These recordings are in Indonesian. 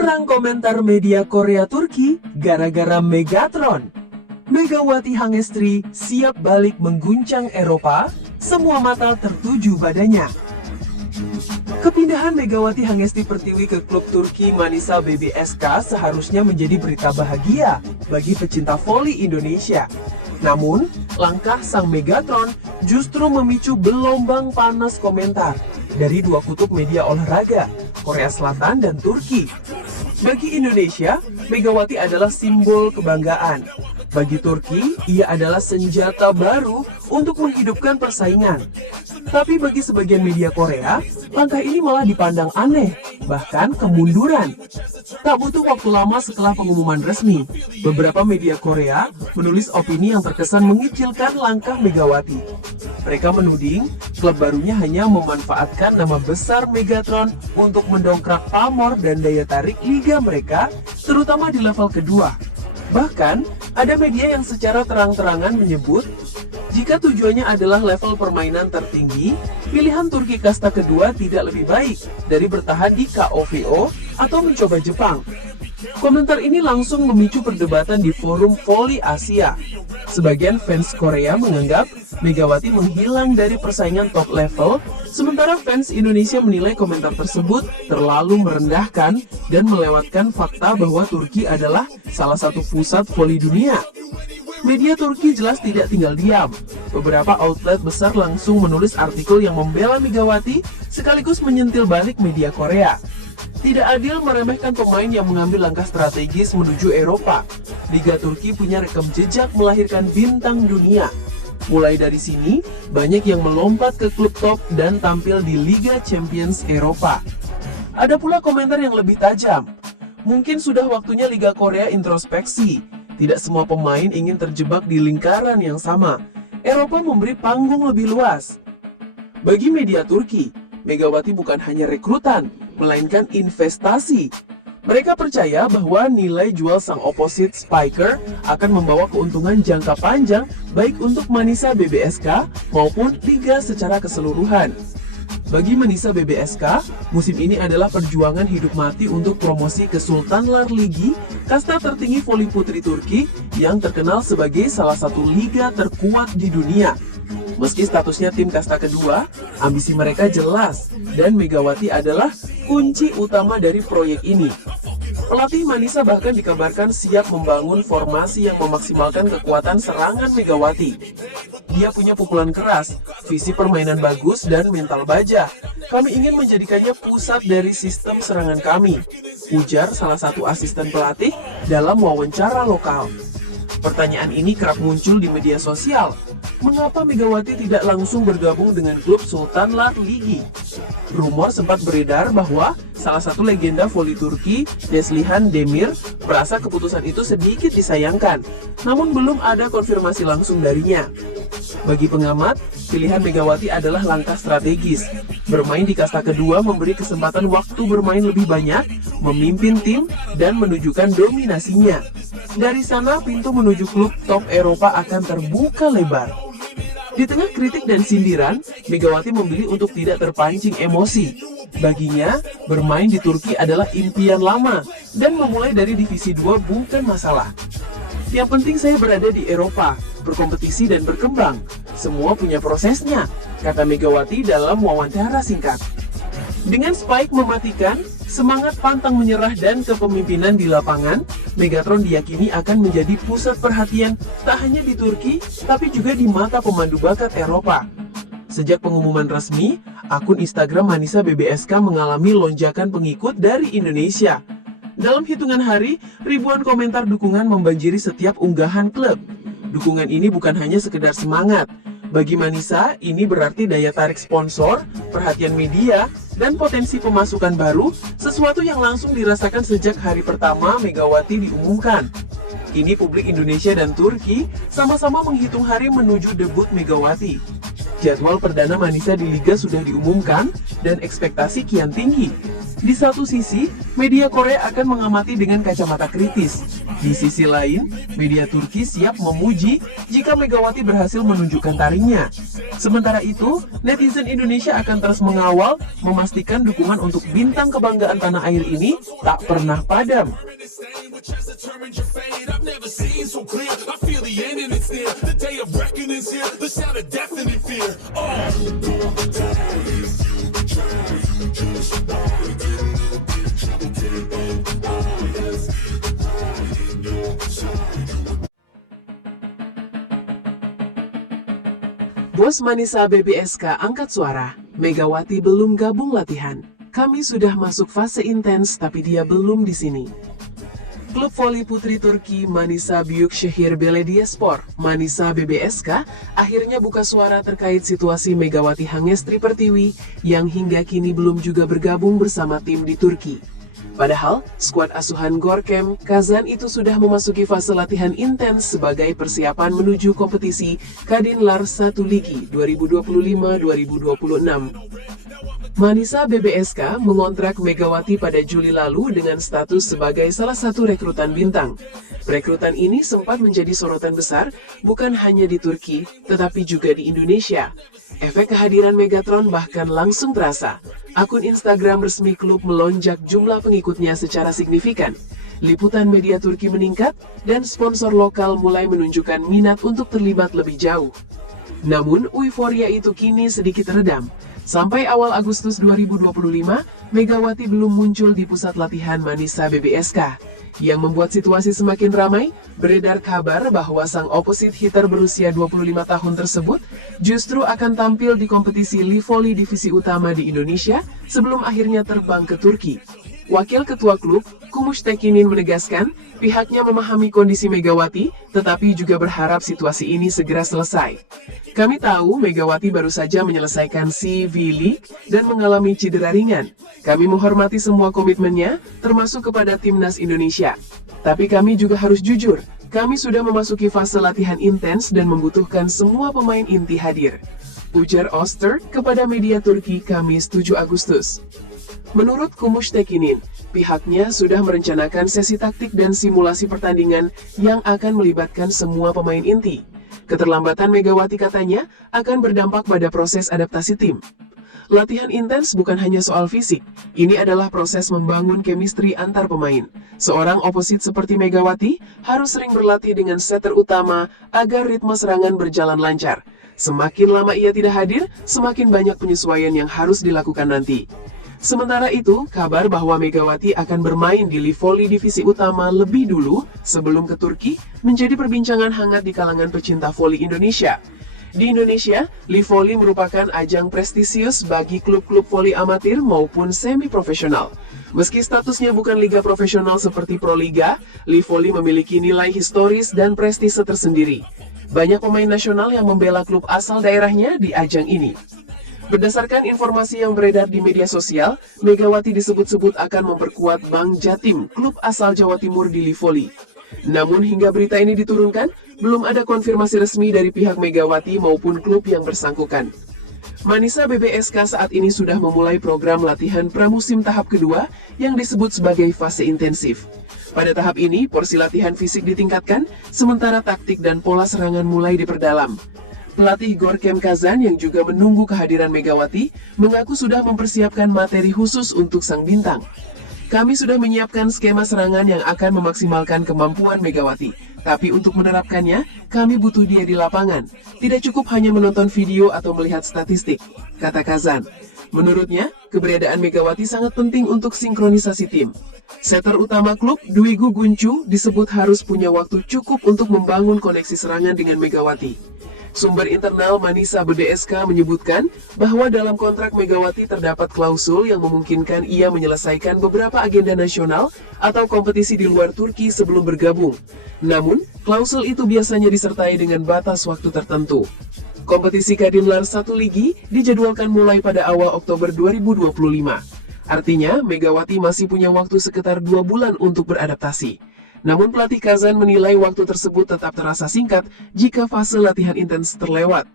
Perang komentar media Korea Turki gara-gara Megatron. Megawati Hangestri siap balik mengguncang Eropa, semua mata tertuju padanya. Kepindahan Megawati Hangesti Pertiwi ke klub Turki Manisa BBSK seharusnya menjadi berita bahagia bagi pecinta voli Indonesia. Namun, langkah sang Megatron justru memicu gelombang panas komentar dari dua kutub media olahraga, Korea Selatan dan Turki. Bagi Indonesia, Megawati adalah simbol kebanggaan. Bagi Turki, ia adalah senjata baru untuk menghidupkan persaingan. Tapi bagi sebagian media Korea, langkah ini malah dipandang aneh, bahkan kemunduran. Tak butuh waktu lama setelah pengumuman resmi, beberapa media Korea menulis opini yang terkesan mengecilkan langkah Megawati. Mereka menuding klub barunya hanya memanfaatkan nama besar Megatron untuk mendongkrak pamor dan daya tarik liga mereka, terutama di level kedua. Bahkan, ada media yang secara terang-terangan menyebut, jika tujuannya adalah level permainan tertinggi, pilihan Turki kasta kedua tidak lebih baik dari bertahan di KOVO atau mencoba Jepang. Komentar ini langsung memicu perdebatan di forum voli Asia. Sebagian fans Korea menganggap Megawati menghilang dari persaingan top level, sementara fans Indonesia menilai komentar tersebut terlalu merendahkan dan melewatkan fakta bahwa Turki adalah salah satu pusat voli dunia. Media Turki jelas tidak tinggal diam. Beberapa outlet besar langsung menulis artikel yang membela Megawati sekaligus menyentil balik media Korea. Tidak adil meremehkan pemain yang mengambil langkah strategis menuju Eropa. Liga Turki punya rekam jejak melahirkan bintang dunia. Mulai dari sini, banyak yang melompat ke klub top dan tampil di Liga Champions Eropa. Ada pula komentar yang lebih tajam. Mungkin sudah waktunya Liga Korea introspeksi. Tidak semua pemain ingin terjebak di lingkaran yang sama. Eropa memberi panggung lebih luas. Bagi media Turki, Megawati bukan hanya rekrutan, melainkan investasi. Mereka percaya bahwa nilai jual sang opposite spiker akan membawa keuntungan jangka panjang baik untuk Manisa BBSK maupun liga secara keseluruhan. Bagi Manisa BBSK, musim ini adalah perjuangan hidup mati untuk promosi ke Sultanlar Ligi, kasta tertinggi voli putri Turki yang terkenal sebagai salah satu liga terkuat di dunia. Meski statusnya tim kasta kedua, ambisi mereka jelas dan Megawati adalah kunci utama dari proyek ini. Pelatih Manisa bahkan dikabarkan siap membangun formasi yang memaksimalkan kekuatan serangan Megawati. Dia punya pukulan keras, visi permainan bagus, dan mental baja. Kami ingin menjadikannya pusat dari sistem serangan kami, ujar salah satu asisten pelatih dalam wawancara lokal. Pertanyaan ini kerap muncul di media sosial. Mengapa Megawati tidak langsung bergabung dengan klub Sultanlar Ligi? Rumor sempat beredar bahwa salah satu legenda voli Turki, Neslihan Demir, merasa keputusan itu sedikit disayangkan, namun belum ada konfirmasi langsung darinya. Bagi pengamat, pilihan Megawati adalah langkah strategis. Bermain di kasta kedua memberi kesempatan waktu bermain lebih banyak, memimpin tim, dan menunjukkan dominasinya. Dari sana, pintu menuju klub top Eropa akan terbuka lebar. Di tengah kritik dan sindiran, Megawati memilih untuk tidak terpancing emosi. Baginya, bermain di Turki adalah impian lama, dan memulai dari divisi 2 bukan masalah. Yang penting saya berada di Eropa, berkompetisi dan berkembang. Semua punya prosesnya, kata Megawati dalam wawancara singkat. Dengan spike mematikan, semangat pantang menyerah dan kepemimpinan di lapangan, Megatron diyakini akan menjadi pusat perhatian tak hanya di Turki, tapi juga di mata pemandu bakat Eropa. Sejak pengumuman resmi, akun Instagram Manisa BBSK mengalami lonjakan pengikut dari Indonesia. Dalam hitungan hari, ribuan komentar dukungan membanjiri setiap unggahan klub. Dukungan ini bukan hanya sekedar semangat. Bagi Manisa, ini berarti daya tarik sponsor, perhatian media, dan potensi pemasukan baru, sesuatu yang langsung dirasakan sejak hari pertama Megawati diumumkan. Kini publik Indonesia dan Turki sama-sama menghitung hari menuju debut Megawati. Jadwal perdana Manisa di Liga sudah diumumkan, dan ekspektasi kian tinggi. Di satu sisi, media Korea akan mengamati dengan kacamata kritis. Di sisi lain, media Turki siap memuji jika Megawati berhasil menunjukkan taringnya. Sementara itu, netizen Indonesia akan terus mengawal, memastikan dukungan untuk bintang kebanggaan tanah air ini tak pernah padam. Bos Manisa BBSK angkat suara, Megawati belum gabung latihan. Kami sudah masuk fase intens tapi dia belum di sini. Klub voli putri Turki Manisa Büyükşehir Belediyespor, Manisa BBSK, akhirnya buka suara terkait situasi Megawati Hangestri Pertiwi yang hingga kini belum juga bergabung bersama tim di Turki. Padahal, skuad asuhan Gorkem Kazan itu sudah memasuki fase latihan intens sebagai persiapan menuju kompetisi Kadinlar 1 Ligi 2025-2026. Manisa BBSK mengontrak Megawati pada Juli lalu dengan status sebagai salah satu rekrutan bintang. Rekrutan ini sempat menjadi sorotan besar bukan hanya di Turki, tetapi juga di Indonesia. Efek kehadiran Megatron bahkan langsung terasa. Akun Instagram resmi klub melonjak jumlah pengikutnya secara signifikan. Liputan media Turki meningkat, dan sponsor lokal mulai menunjukkan minat untuk terlibat lebih jauh. Namun, euforia itu kini sedikit redam. Sampai awal Agustus 2025, Megawati belum muncul di pusat latihan Manisa BBSK. Yang membuat situasi semakin ramai, beredar kabar bahwa sang opposite hitter berusia 25 tahun tersebut justru akan tampil di kompetisi Li Voli divisi utama di Indonesia sebelum akhirnya terbang ke Turki. Wakil Ketua Klub, Kumuş Tekinin menegaskan, pihaknya memahami kondisi Megawati, tetapi juga berharap situasi ini segera selesai. Kami tahu Megawati baru saja menyelesaikan CV League dan mengalami cedera ringan. Kami menghormati semua komitmennya, termasuk kepada Timnas Indonesia. Tapi kami juga harus jujur, kami sudah memasuki fase latihan intens dan membutuhkan semua pemain inti hadir. Ujar Oster kepada media Turki Kamis 7 Agustus. Menurut Kumuş Tekinin, pihaknya sudah merencanakan sesi taktik dan simulasi pertandingan yang akan melibatkan semua pemain inti. Keterlambatan Megawati katanya akan berdampak pada proses adaptasi tim. Latihan intens bukan hanya soal fisik, ini adalah proses membangun chemistry antar pemain. Seorang oposit seperti Megawati harus sering berlatih dengan setter utama agar ritme serangan berjalan lancar. Semakin lama ia tidak hadir, semakin banyak penyesuaian yang harus dilakukan nanti. Sementara itu, kabar bahwa Megawati akan bermain di Li Voli divisi utama lebih dulu sebelum ke Turki menjadi perbincangan hangat di kalangan pecinta voli Indonesia. Di Indonesia, Li Voli merupakan ajang prestisius bagi klub-klub voli amatir maupun semi-profesional. Meski statusnya bukan liga profesional seperti Proliga, Li Voli memiliki nilai historis dan prestise tersendiri. Banyak pemain nasional yang membela klub asal daerahnya di ajang ini. Berdasarkan informasi yang beredar di media sosial, Megawati disebut-sebut akan memperkuat Bank Jatim, klub asal Jawa Timur di Li Voli. Namun hingga berita ini diturunkan, belum ada konfirmasi resmi dari pihak Megawati maupun klub yang bersangkutan. Manisa BBSK saat ini sudah memulai program latihan pramusim tahap kedua yang disebut sebagai fase intensif. Pada tahap ini, porsi latihan fisik ditingkatkan, sementara taktik dan pola serangan mulai diperdalam. Pelatih Gorkem Kazan yang juga menunggu kehadiran Megawati mengaku sudah mempersiapkan materi khusus untuk sang bintang. Kami sudah menyiapkan skema serangan yang akan memaksimalkan kemampuan Megawati. Tapi untuk menerapkannya, kami butuh dia di lapangan. Tidak cukup hanya menonton video atau melihat statistik, kata Kazan. Menurutnya, keberadaan Megawati sangat penting untuk sinkronisasi tim. Setter utama klub, Dwi Gu Guncu, disebut harus punya waktu cukup untuk membangun koneksi serangan dengan Megawati. Sumber internal Manisa BBSK menyebutkan bahwa dalam kontrak Megawati terdapat klausul yang memungkinkan ia menyelesaikan beberapa agenda nasional atau kompetisi di luar Turki sebelum bergabung. Namun, klausul itu biasanya disertai dengan batas waktu tertentu. Kompetisi Kadinlar 1 Ligi dijadwalkan mulai pada awal Oktober 2025. Artinya, Megawati masih punya waktu sekitar 2 bulan untuk beradaptasi. Namun pelatih Kazan menilai waktu tersebut tetap terasa singkat jika fase latihan intens terlewat.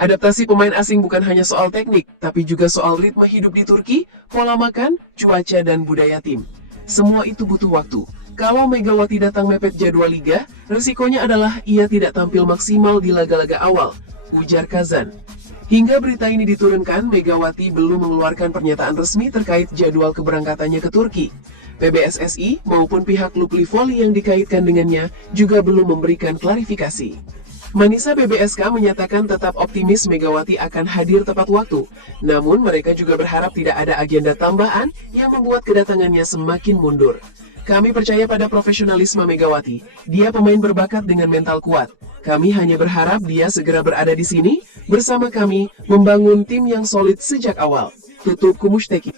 Adaptasi pemain asing bukan hanya soal teknik, tapi juga soal ritme hidup di Turki, pola makan, cuaca, dan budaya tim. Semua itu butuh waktu. Kalau Megawati datang mepet jadwal liga, resikonya adalah ia tidak tampil maksimal di laga-laga awal, ujar Kazan. Hingga berita ini diturunkan, Megawati belum mengeluarkan pernyataan resmi terkait jadwal keberangkatannya ke Turki. PBSSI maupun pihak klub Livoli yang dikaitkan dengannya juga belum memberikan klarifikasi. Manisa BBSK menyatakan tetap optimis Megawati akan hadir tepat waktu. Namun mereka juga berharap tidak ada agenda tambahan yang membuat kedatangannya semakin mundur. Kami percaya pada profesionalisme Megawati. Dia pemain berbakat dengan mental kuat. Kami hanya berharap dia segera berada di sini bersama kami membangun tim yang solid sejak awal. Tutup Kumushteki.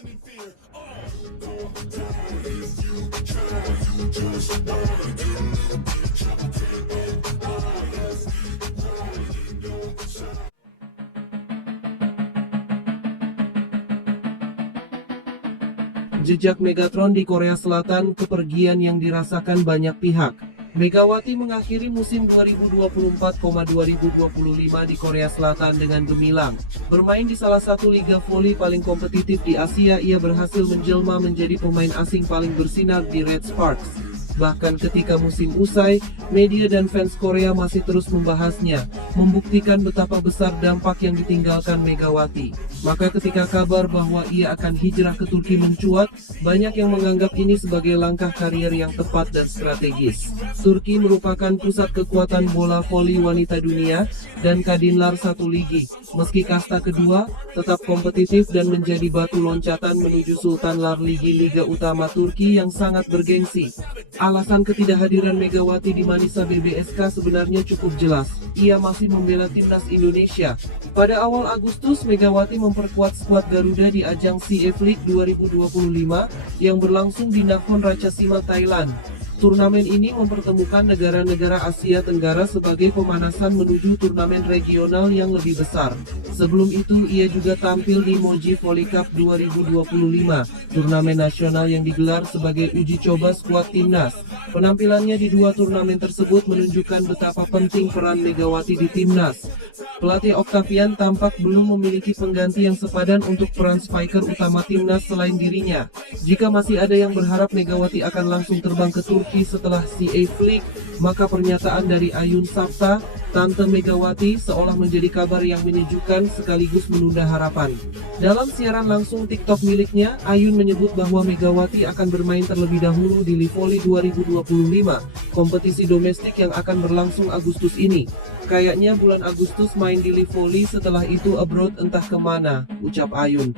Jejak Megatron di Korea Selatan, kepergian yang dirasakan banyak pihak. Megawati mengakhiri musim 2024,2025 di Korea Selatan dengan gemilang. Bermain di salah satu liga voli paling kompetitif di Asia, ia berhasil menjelma menjadi pemain asing paling bersinar di Red Sparks. Bahkan ketika musim usai, media dan fans Korea masih terus membahasnya, membuktikan betapa besar dampak yang ditinggalkan Megawati. Maka ketika kabar bahwa ia akan hijrah ke Turki mencuat, banyak yang menganggap ini sebagai langkah karier yang tepat dan strategis. Turki merupakan pusat kekuatan bola voli wanita dunia dan Kadinlar satu ligi. Meski kasta kedua, tetap kompetitif dan menjadi batu loncatan menuju Sultanlar Ligi Liga Utama Turki yang sangat bergengsi. Alasan ketidakhadiran Megawati di Manisa BBSK sebenarnya cukup jelas. Ia masih membela timnas Indonesia. Pada awal Agustus, Megawati memperkuat skuad Garuda di ajang CF League 2025 yang berlangsung di Nakhon Ratchasima, Thailand. Turnamen ini mempertemukan negara-negara Asia Tenggara sebagai pemanasan menuju turnamen regional yang lebih besar. Sebelum itu, ia juga tampil di Moji Volley Cup 2025, turnamen nasional yang digelar sebagai uji coba skuad timnas. Penampilannya di dua turnamen tersebut menunjukkan betapa penting peran Megawati di timnas. Pelatih Octavian tampak belum memiliki pengganti yang sepadan untuk peran spiker utama timnas selain dirinya. Jika masih ada yang berharap Megawati akan langsung terbang ke Turki setelah CF League, maka pernyataan dari Ayun Sapta, Tante Megawati, seolah menjadi kabar yang menyejukkan sekaligus menunda harapan. Dalam siaran langsung TikTok miliknya, Ayun menyebut bahwa Megawati akan bermain terlebih dahulu di Livoli 2025, kompetisi domestik yang akan berlangsung Agustus ini. Kayaknya bulan Agustus main di Livoli, setelah itu abroad entah kemana, ucap Ayun.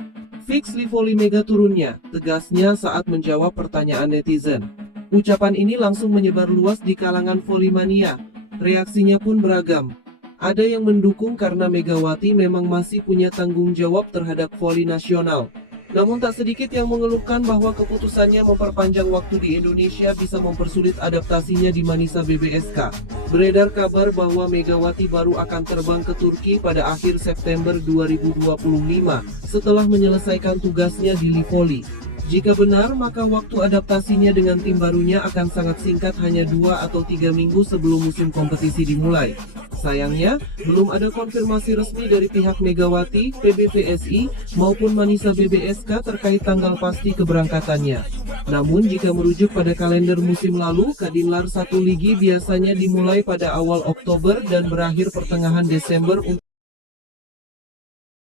Fix Livoli Mega turunnya, tegasnya saat menjawab pertanyaan netizen. Ucapan ini langsung menyebar luas di kalangan volley-mania. Reaksinya pun beragam. Ada yang mendukung karena Megawati memang masih punya tanggung jawab terhadap voli nasional. Namun tak sedikit yang mengeluhkan bahwa keputusannya memperpanjang waktu di Indonesia bisa mempersulit adaptasinya di Manisa BBSK. Beredar kabar bahwa Megawati baru akan terbang ke Turki pada akhir September 2025 setelah menyelesaikan tugasnya di Livoli. Jika benar, maka waktu adaptasinya dengan tim barunya akan sangat singkat, hanya 2 atau 3 minggu sebelum musim kompetisi dimulai. Sayangnya, belum ada konfirmasi resmi dari pihak Megawati, PBVSI, maupun Manisa BBSK terkait tanggal pasti keberangkatannya. Namun, jika merujuk pada kalender musim lalu, Kadinlar 1 Ligi biasanya dimulai pada awal Oktober dan berakhir pertengahan Desember.